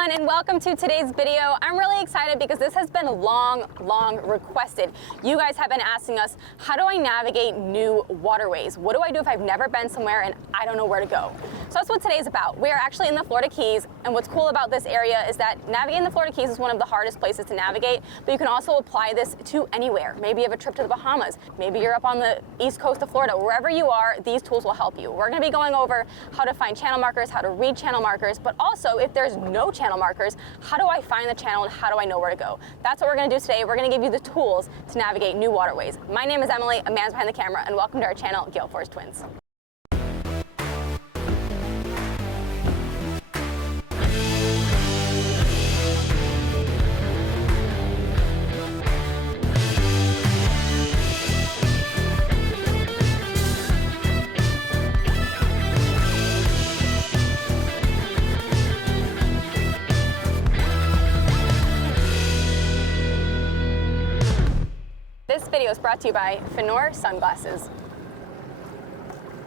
everyone, and welcome to today's video. I'm really excited because this has been long requested. You guys have been asking us, how do I navigate new waterways? What do I do if I've never been somewhere and I don't know where to go? So that's what today's about. We are actually in the Florida Keys, and what's cool about this area is that navigating the Florida Keys is one of the hardest places to navigate, but you can also apply this to anywhere. Maybe you have a trip to the Bahamas, maybe you're up on the east coast of Florida. Wherever you are, these tools will help you. We're going to be going over how to find channel markers, how to read channel markers, but also if there's no channel markers, how do I find the channel and how do I know where to go? That's what we're going to do today. We're going to give you the tools to navigate new waterways. My name is Emily, a man's behind the camera, and welcome to our channel, Gale Force Twins. This video is brought to you by Fenor Sunglasses.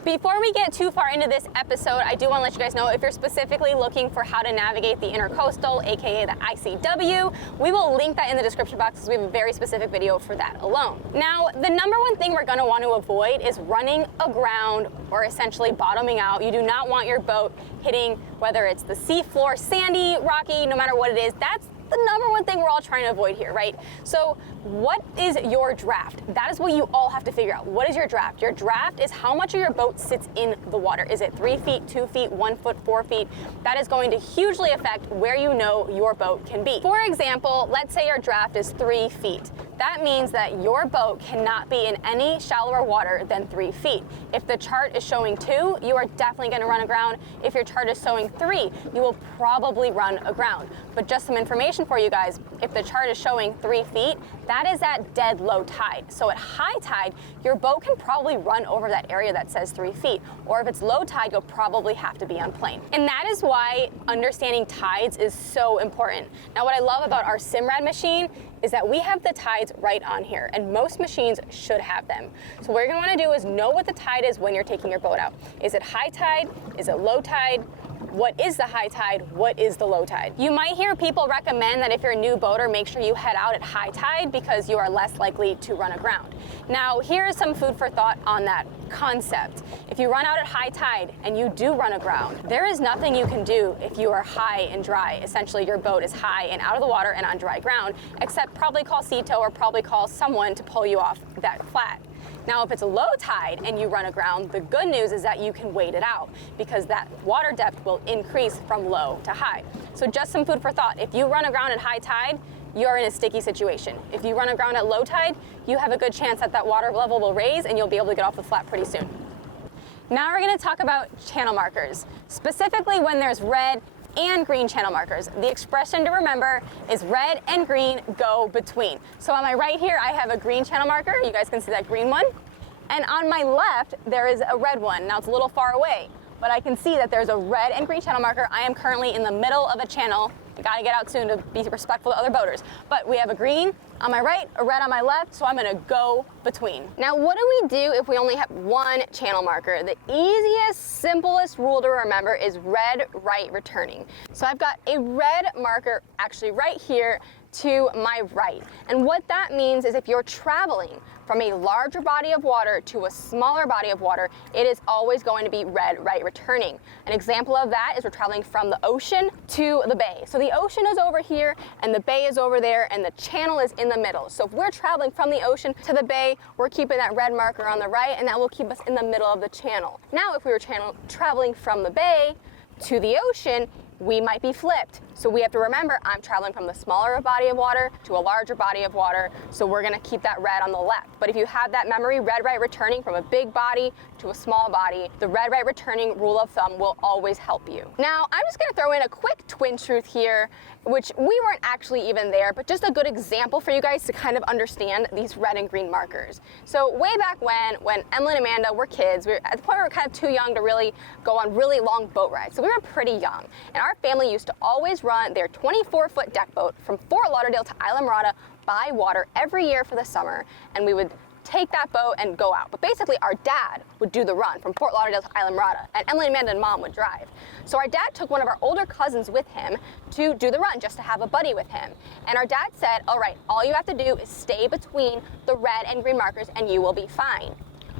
Before we get too far into this episode, I do want to let you guys know if you're specifically looking for how to navigate the Intercoastal, aka the ICW, we will link that in the description box because we have a very specific video for that alone. Now, the number one thing we're going to want to avoid is running aground or essentially bottoming out. You do not want your boat hitting, whether it's the seafloor, sandy, rocky, no matter what it is. That's the number one thing we're all trying to avoid here, right? So what is your draft? That is what you all have to figure out. What is your draft? Your draft is how much of your boat sits in the water. Is it 3 feet, 2 feet, 1 foot, 4 feet? That is going to hugely affect where you know your boat can be. For example, let's say your draft is 3 feet. That means that your boat cannot be in any shallower water than 3 feet. If the chart is showing 2, you are definitely going to run aground. If your chart is showing 3, you will probably run aground. But just some information for you guys, if the chart is showing 3 feet, that is at dead low tide. So at high tide, your boat can probably run over that area that says 3 feet. Or if it's low tide, you'll probably have to be on plane. And that is why understanding tides is so important. Now, what I love about our Simrad machine is that we have the tides right on here, and most machines should have them. So what you're gonna wanna do is know what the tide is when you're taking your boat out. Is it high tide? Is it low tide? What is the high tide? What is the low tide? You might hear people recommend that if you're a new boater, make sure you head out at high tide because you are less likely to run aground. Now, here is some food for thought on that concept. If you run out at high tide and you do run aground, there is nothing you can do if you are high and dry. Essentially, your boat is high and out of the water and on dry ground, except probably call sea tow or probably call someone to pull you off that flat. Now, if it's a low tide and you run aground, the good news is that you can wait it out because that water depth will increase from low to high. So just some food for thought. If you run aground at high tide, you're in a sticky situation. If you run aground at low tide, you have a good chance that that water level will raise and you'll be able to get off the flat pretty soon. Now we're going to talk about channel markers, specifically when there's red and green channel markers. The expression to remember is red and green go between. So on my right here, I have a green channel marker. You guys can see that green one. And on my left, there is a red one. Now it's a little far away, but I can see that there's a red and green channel marker. I am currently in the middle of a channel. I gotta get out soon to be respectful to other boaters. But we have a green on my right, a red on my left, so I'm gonna go between. Now, what do we do if we only have one channel marker? The easiest, simplest rule to remember is red, right, returning. So I've got a red marker actually right here to my right. And what that means is if you're traveling from a larger body of water to a smaller body of water, it is always going to be red, right, returning. An example of that is we're traveling from the ocean to the bay. So the ocean is over here and the bay is over there and the channel is in the middle. So if we're traveling from the ocean to the bay, we're keeping that red marker on the right and that will keep us in the middle of the channel. Now, if we were traveling from the bay to the ocean, we might be flipped. So we have to remember, I'm traveling from the smaller body of water to a larger body of water, so we're gonna keep that red on the left. But if you have that memory, red, right, returning from a big body to a small body, the red, right, returning rule of thumb will always help you. Now, I'm just gonna throw in a quick twin truth here, which we weren't actually even there, but just a good example for you guys to kind of understand these red and green markers. So way back when Emily and Amanda were kids, we were at the point where we were kind of too young to really go on really long boat rides. So we were pretty young. And our family used to always run their 24-foot deck boat from Fort Lauderdale to Isla Mirada by water every year for the summer. And we would take that boat and go out. But basically our dad would do the run from Fort Lauderdale to Islamorada, and Emily, Amanda, and Mom would drive. So our dad took one of our older cousins with him to do the run, just to have a buddy with him. And our dad said, all right, all you have to do is stay between the red and green markers and you will be fine.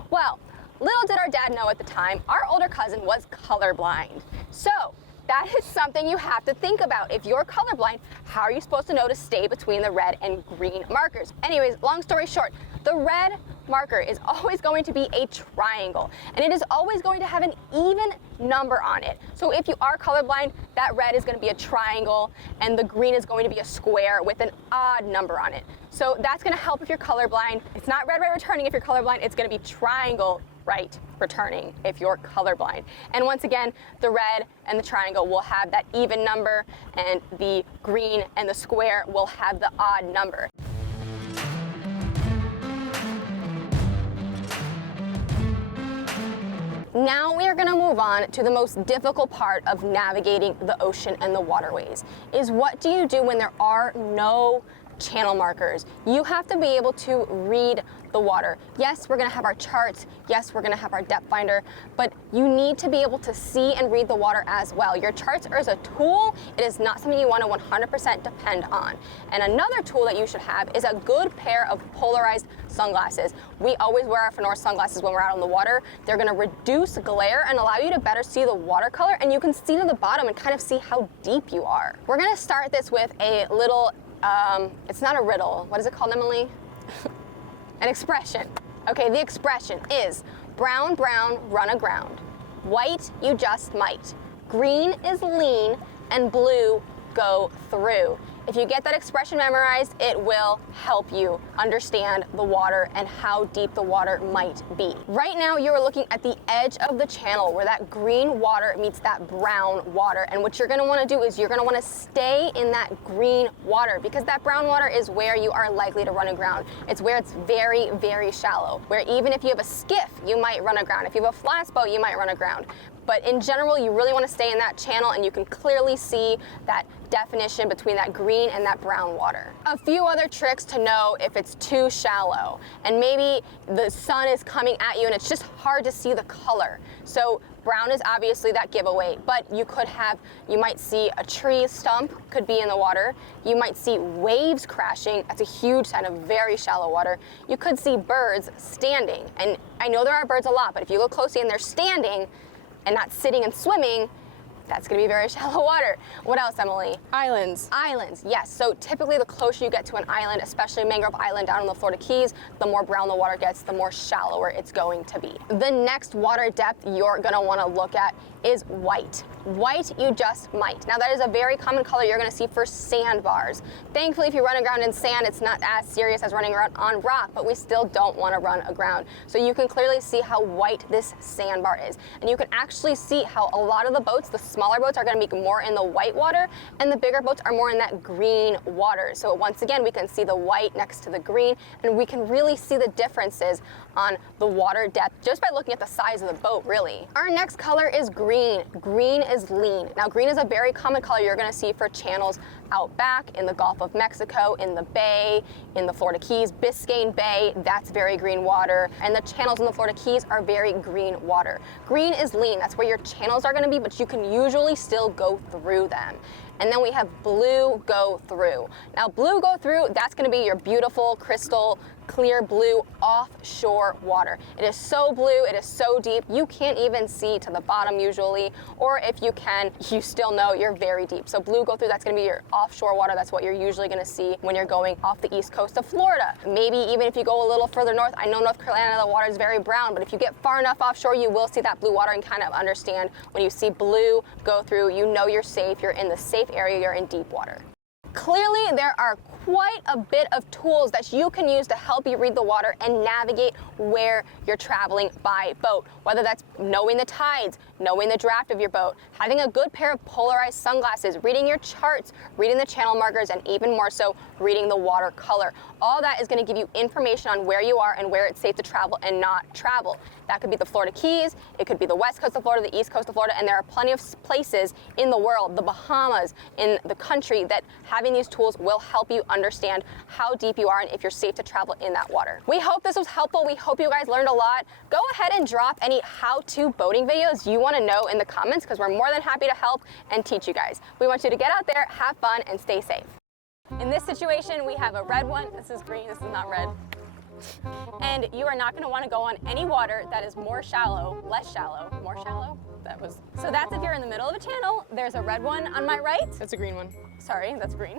Well, little did our dad know at the time, our older cousin was colorblind. So that is something you have to think about. If you're colorblind, how are you supposed to know to stay between the red and green markers? Anyways, long story short, the red marker is always going to be a triangle, and it is always going to have an even number on it. So if you are colorblind, that red is going to be a triangle and the green is going to be a square with an odd number on it. So that's going to help if you're colorblind. It's not red, right returning if you're colorblind. It's going to be triangle, right returning if you're colorblind. And once again, the red and the triangle will have that even number, and the green and the square will have the odd number. Now we are going to move on to the most difficult part of navigating the ocean and the waterways, is what do you do when there are no channel markers? You have to be able to read the water. Yes, we're going to have our charts. Yes, we're going to have our depth finder, but you need to be able to see and read the water as well. Your charts are as a tool. It is not something you want to 100% depend on. And another tool that you should have is a good pair of polarized sunglasses. We always wear our Fenor sunglasses when we're out on the water. They're going to reduce glare and allow you to better see the watercolor, and you can see to the bottom and kind of see how deep you are. We're going to start this with a little, it's not a riddle. What is it called, Emily? An expression. Okay, the expression is brown, brown, run aground. White, you just might. Green is lean, and blue, go through. If you get that expression memorized, it will help you understand the water and how deep the water might be. Right now, you're looking at the edge of the channel where that green water meets that brown water. And what you're gonna wanna do is you're gonna wanna stay in that green water, because that brown water is where you are likely to run aground. It's where it's very, very shallow, where even if you have a skiff, you might run aground. If you have a flat boat, you might run aground. But in general, you really want to stay in that channel, and you can clearly see that definition between that green and that brown water. A few other tricks to know if it's too shallow, and maybe the sun is coming at you and it's just hard to see the color. So brown is obviously that giveaway, but you might see a tree stump could be in the water. You might see waves crashing. That's a huge sign of very shallow water. You could see birds standing, and I know there are birds a lot, but if you look closely and they're standing and not sitting and swimming, that's gonna be very shallow water. What else, Emily? Islands. Islands, yes. So typically the closer you get to an island, especially a mangrove island down in the Florida Keys, the more brown the water gets, the more shallower it's going to be. The next water depth you're gonna wanna look at is white. White, you just might. Now that is a very common color you're gonna see for sandbars. Thankfully, if you run aground in sand, it's not as serious as running around on rock, but we still don't wanna run aground. So you can clearly see how white this sandbar is. And you can actually see how a lot of the boats, the smaller boats, are gonna be more in the white water, and the bigger boats are more in that green water. So once again, we can see the white next to the green, and we can really see the differences on the water depth just by looking at the size of the boat, really. Our next color is green. Green is lean. Now, green is a very common color you're gonna see for channels out back in the Gulf of Mexico, in the Bay, in the Florida Keys, Biscayne Bay, that's very green water. And the channels in the Florida Keys are very green water. Green is lean, that's where your channels are gonna be, but you can usually still go through them. And then we have blue go through. Now, blue go through, that's gonna be your beautiful crystal clear blue offshore water. It is so blue, it is so deep, you can't even see to the bottom usually, or if you can, you still know you're very deep. So blue go through, that's gonna be your offshore water. That's what you're usually gonna see when you're going off the east coast of Florida. Maybe even if you go a little further north, I know North Carolina, the water is very brown, but if you get far enough offshore, you will see that blue water and kind of understand when you see blue go through, you know you're safe, you're in the safe area, you're in deep water. Clearly, there are quite a bit of tools that you can use to help you read the water and navigate where you're traveling by boat. Whether that's knowing the tides, knowing the draft of your boat, having a good pair of polarized sunglasses, reading your charts, reading the channel markers, and even more so, reading the water color. All that is going to give you information on where you are and where it's safe to travel and not travel. That could be the Florida Keys, it could be the west coast of Florida, the east coast of Florida, and there are plenty of places in the world, the Bahamas, in the country, that having these tools will help you understand how deep you are and if you're safe to travel in that water. We hope this was helpful. We hope you guys learned a lot. Go ahead and drop any how-to boating videos you want to know in the comments, because we're more than happy to help and teach you guys. We want you to get out there, have fun, and stay safe. In this situation, we have a red one. This is green, this is not red. And you are not going to want to go on any water that is more shallow, less shallow, more shallow. So that's if you're in the middle of a channel. There's a red one on my right. That's a green one. Sorry, that's green.